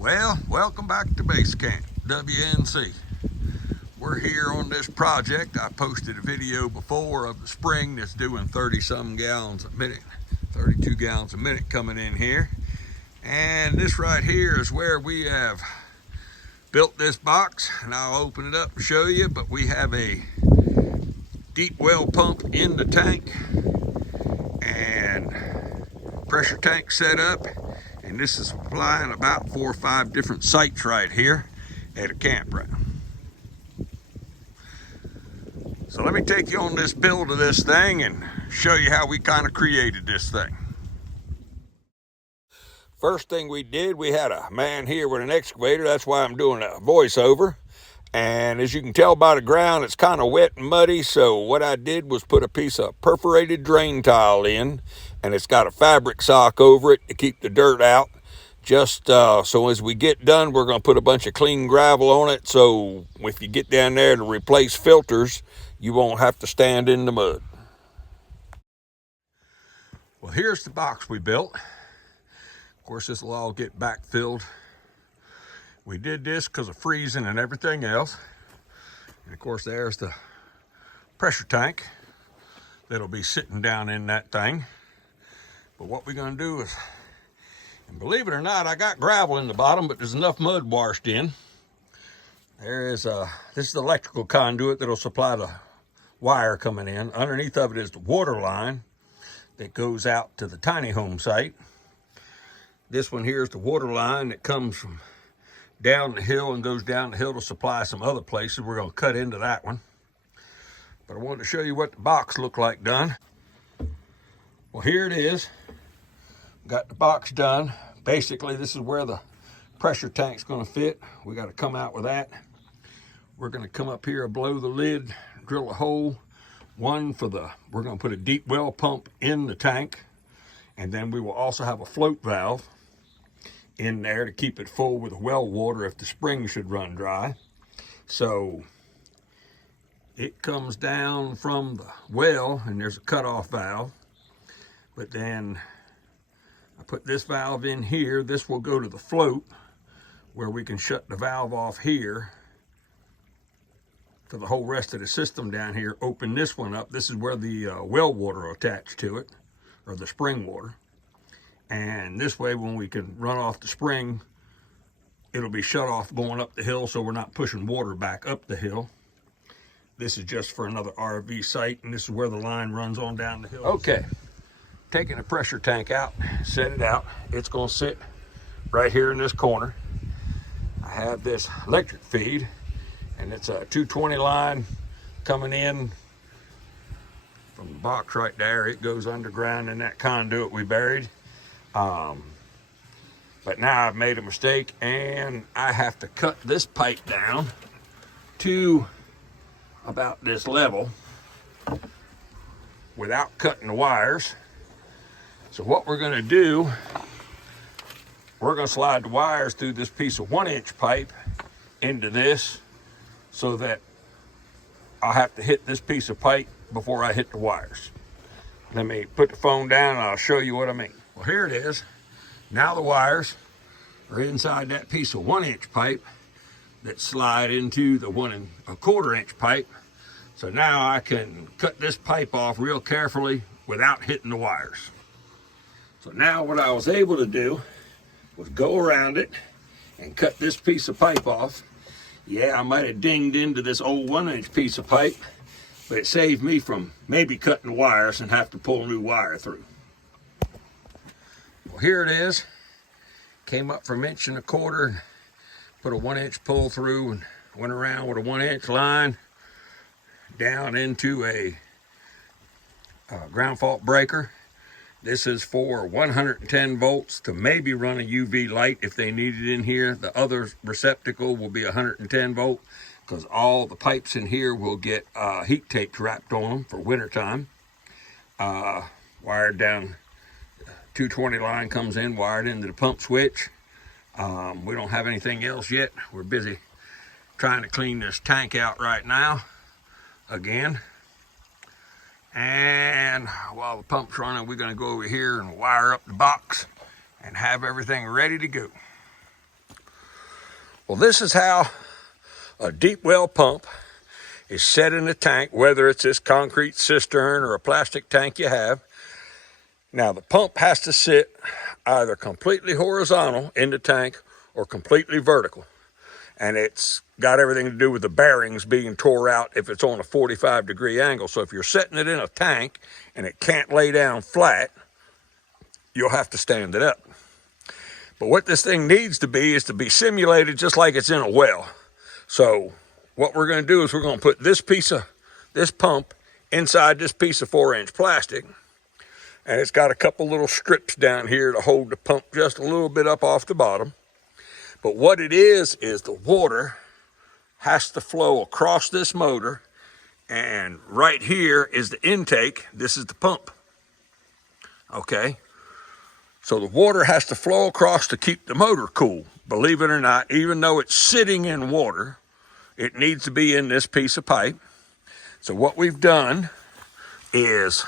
Well, welcome back to Base Camp, WNC. We're here on this project. I posted a video before of the spring that's doing 30-some gallons a minute, 32 gallons a minute coming in here. And this right here is where we have built this box, and I'll open it up and show you, but we have a deep well pump in the tank and pressure tank set up. And this is supplying about 4 or 5 different sites right here at a campground. So let me take you on this build of this thing and show you how we kind of created this thing. First thing we did, we had a man here with an excavator. That's why I'm doing a voiceover. And as you can tell by the ground, it's kind of wet and muddy. So what I did was put a piece of perforated drain tile in, and it's got a fabric sock over it to keep the dirt out. Just so as we get done, we're going to put a bunch of clean gravel on it. So if you get down there to replace filters, you won't have to stand in the mud. Well, here's the box we built. Of course, this will all get backfilled. We did this because of freezing and everything else. And of course, there's the pressure tank that'll be sitting down in that thing. But what we're going to do is, and believe it or not, I got gravel in the bottom, but there's enough mud washed in. This is the electrical conduit that'll supply the wire coming in. Underneath of it is the water line that goes out to the tiny home site. This one here is the water line that comes from down the hill and goes down the hill to supply some other places. We're going to cut into that one. But I wanted to show you what the box looked like done. Well, here it is. Got the box done. Basically, this is where the pressure tank's going to fit. We got to come out with that. We're going to come up here below the lid, drill a hole. One for we're going to put a deep well pump in the tank. And then we will also have a float valve in there to keep it full with well water if the spring should run dry. So it comes down from the well, and there's a cutoff valve. But then I put this valve in here. This will go to the float where we can shut the valve off here for the whole rest of the system down here. Open this one up. This is where the well water will attach to it, or the spring water. And this way, when we can run off the spring, it'll be shut off going up the hill, so we're not pushing water back up the hill. This is just for another RV site, and this is where the line runs on down the hill. Okay, taking the pressure tank out, set it out. It's gonna sit right here in this corner. I have this electric feed, and it's a 220 line coming in from the box right there. It goes underground in that conduit we buried. But now I've made a mistake, and I have to cut this pipe down to about this level without cutting the wires. So what we're going to do, we're going to slide the wires through this piece of 1-inch pipe into this, so that I'll have to hit this piece of pipe before I hit the wires. Let me put the phone down and I'll show you what I mean. Well, here it is. Now the wires are inside that piece of 1-inch pipe that slide into the 1 1/4 inch pipe. So now I can cut this pipe off real carefully without hitting the wires. So now what I was able to do was go around it and cut this piece of pipe off. Yeah, I might have dinged into this old 1-inch piece of pipe, but it saved me from maybe cutting the wires and have to pull a new wire through. Well, here it is. Came up from 1 1/4 inch, put a 1-inch pull through, and went around with a 1-inch line down into a ground fault breaker. This is for 110 volts to maybe run a UV light if they need it in here. The other receptacle will be 110 volt because all the pipes in here will get heat tapes wrapped on them for wintertime. Wired down, 220 line comes in, wired into the pump switch. We don't have anything else yet. We're busy trying to clean this tank out right now again. And while the pump's running, we're going to go over here and wire up the box and have everything ready to go. Well, this is how a deep well pump is set in a tank, whether it's this concrete cistern or a plastic tank you have. Now, the pump has to sit either completely horizontal in the tank or completely vertical. And it's got everything to do with the bearings being tore out if it's on a 45-degree angle. So if you're setting it in a tank and it can't lay down flat, you'll have to stand it up. But what this thing needs to be is to be simulated just like it's in a well. So what we're going to do is we're going to put this pump inside this piece of 4-inch plastic. And it's got a couple little strips down here to hold the pump just a little bit up off the bottom. But what it is the water has to flow across this motor, and right here is the intake. This is the pump. Okay? So the water has to flow across to keep the motor cool. Believe it or not, even though it's sitting in water, it needs to be in this piece of pipe. So what we've done is,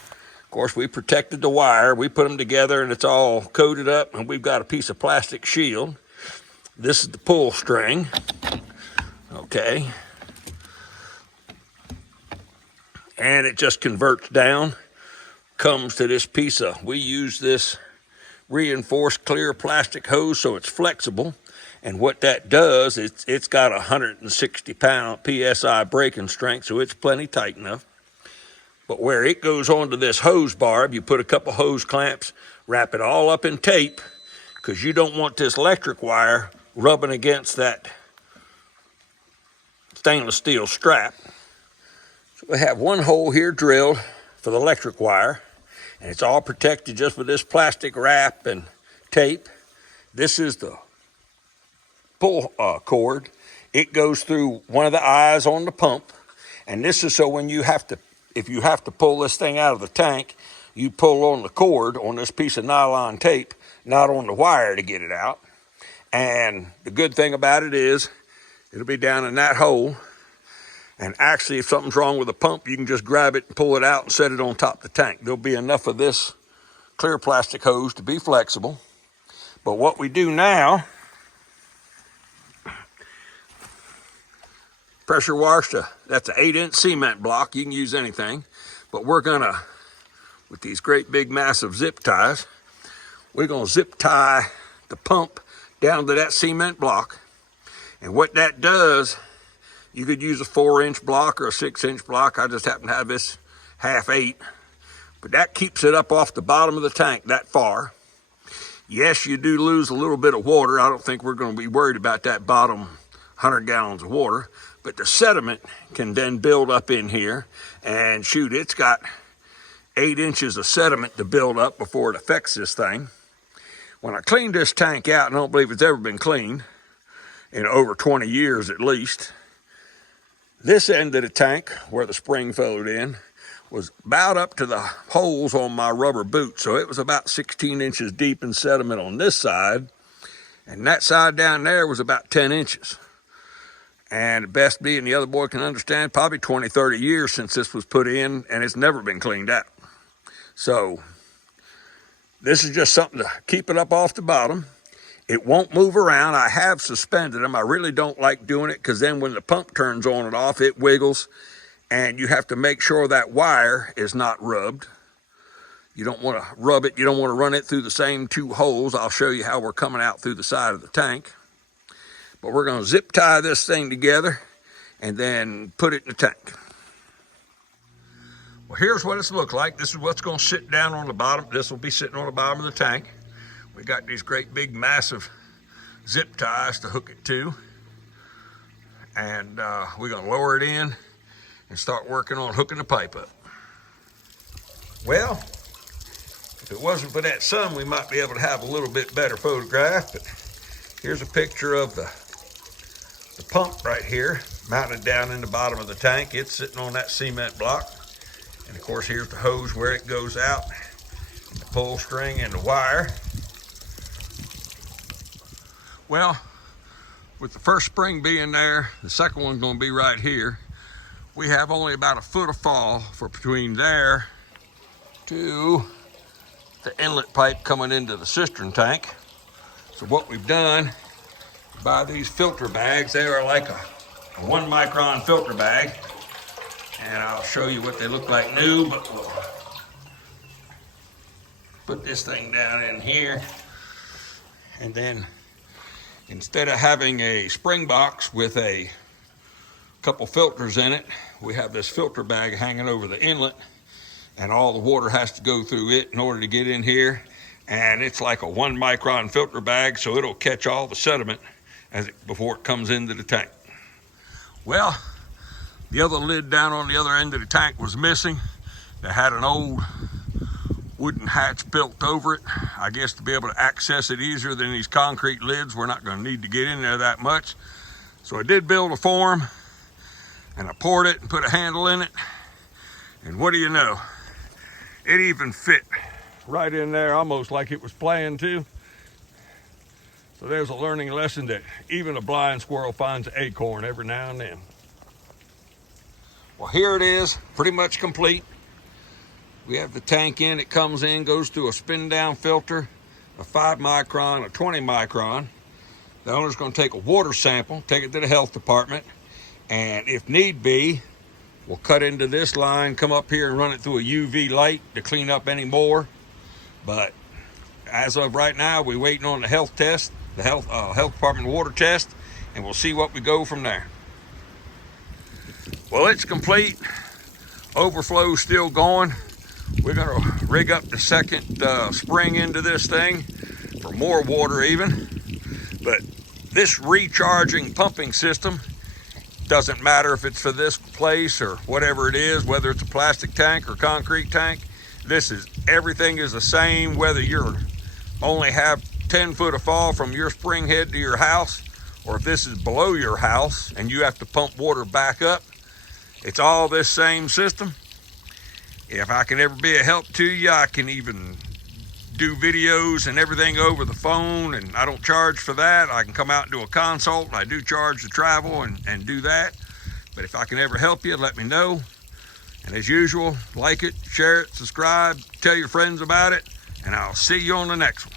of course, we protected the wire. We put them together and it's all coated up, and we've got a piece of plastic shield. This is the pull string, okay? And it just converts down, comes to this piece of, we use this reinforced clear plastic hose so it's flexible. And what that does, it's got 160 PSI braking strength, so it's plenty tight enough. But where it goes onto this hose barb, you put a couple hose clamps, wrap it all up in tape, because you don't want this electric wire rubbing against that stainless steel strap. So we have one hole here drilled for the electric wire, and it's all protected just with this plastic wrap and tape. This is the pull cord. It goes through one of the eyes on the pump, and this is so when you have to, if you have to pull this thing out of the tank, you pull on the cord on this piece of nylon tape, not on the wire to get it out. And the good thing about it is it'll be down in that hole. And actually, if something's wrong with the pump, you can just grab it and pull it out and set it on top of the tank. There'll be enough of this clear plastic hose to be flexible. But what we do now, pressure wash, that's an 8-inch cement block. You can use anything. But we're gonna, with these great big massive zip ties, we're gonna zip tie the pump down to that cement block. And what that does, you could use a 4-inch block or a 6-inch block. I just happen to have this 1/2 but that keeps it up off the bottom of the tank that far. Yes, you do lose a little bit of water. I don't think we're going to be worried about that bottom 100 gallons of water, but the sediment can then build up in here, and shoot, it's got 8 inches of sediment to build up before it affects this thing. When I cleaned this tank out, and I don't believe it's ever been cleaned in over 20 years at least, this end of the tank, where the spring folded in, was about up to the holes on my rubber boot. So it was about 16 inches deep in sediment on this side, and that side down there was about 10 inches. And best me and the other boy can understand, probably 20, 30 years since this was put in, and it's never been cleaned out. So this is just something to keep it up off the bottom. It won't move around. I have suspended them. I really don't like doing it, because then when the pump turns on and off, it wiggles, and you have to make sure that wire is not rubbed. You don't want to rub it. You don't want to run it through the same 2 holes. I'll show you how we're coming out through the side of the tank. But we're going to zip tie this thing together and then put it in the tank. Well, here's what it's look like. This is what's going to sit down on the bottom. This will be sitting on the bottom of the tank. We got these great big massive zip ties to hook it to. And we're going to lower it in and start working on hooking the pipe up. Well, if it wasn't for that sun, we might be able to have a little bit better photograph. But here's a picture of the pump right here, mounted down in the bottom of the tank. It's sitting on that cement block. And of course, here's the hose where it goes out, and the pull string and the wire. Well, with the first spring being there, the second one's going to be right here. We have only about 1 foot of fall for between there to the inlet pipe coming into the cistern tank. So what we've done buy these filter bags. They are like a 1 micron filter bag. And I'll show you what they look like new, but we'll put this thing down in here. And then instead of having a spring box with a couple filters in it, we have this filter bag hanging over the inlet, and all the water has to go through it in order to get in here. And it's like a 1 micron filter bag, so it'll catch all the sediment before it comes into the tank. Well, the other lid down on the other end of the tank was missing. They had an old wooden hatch built over it, I guess to be able to access it easier than these concrete lids. We're not going to need to get in there that much. So I did build a form, and I poured it and put a handle in it. And what do you know? It even fit right in there, almost like it was planned to. So there's a learning lesson that even a blind squirrel finds an acorn every now and then. Well, here it is, pretty much complete. We have the tank in, it comes in, goes through a spin down filter, a 5 micron, a 20 micron. The owner's gonna take a water sample, take it to the health department, and if need be, we'll cut into this line, come up here and run it through a UV light to clean up any more. But as of right now, we're waiting on the health test, the health department water test, and we'll see what we go from there. Well, it's complete. Overflow's still going. We're gonna rig up the second spring into this thing for more water even. But this recharging pumping system doesn't matter if it's for this place or whatever it is, whether it's a plastic tank or concrete tank. Everything is the same, whether you're only have 10 foot of fall from your spring head to your house, or if this is below your house and you have to pump water back up. It's all this same system. If I can ever be a help to you, I can even do videos and everything over the phone, and I don't charge for that. I can come out and do a consult, and I do charge to travel and do that. But if I can ever help you, let me know. And as usual, like it, share it, subscribe, tell your friends about it, and I'll see you on the next one.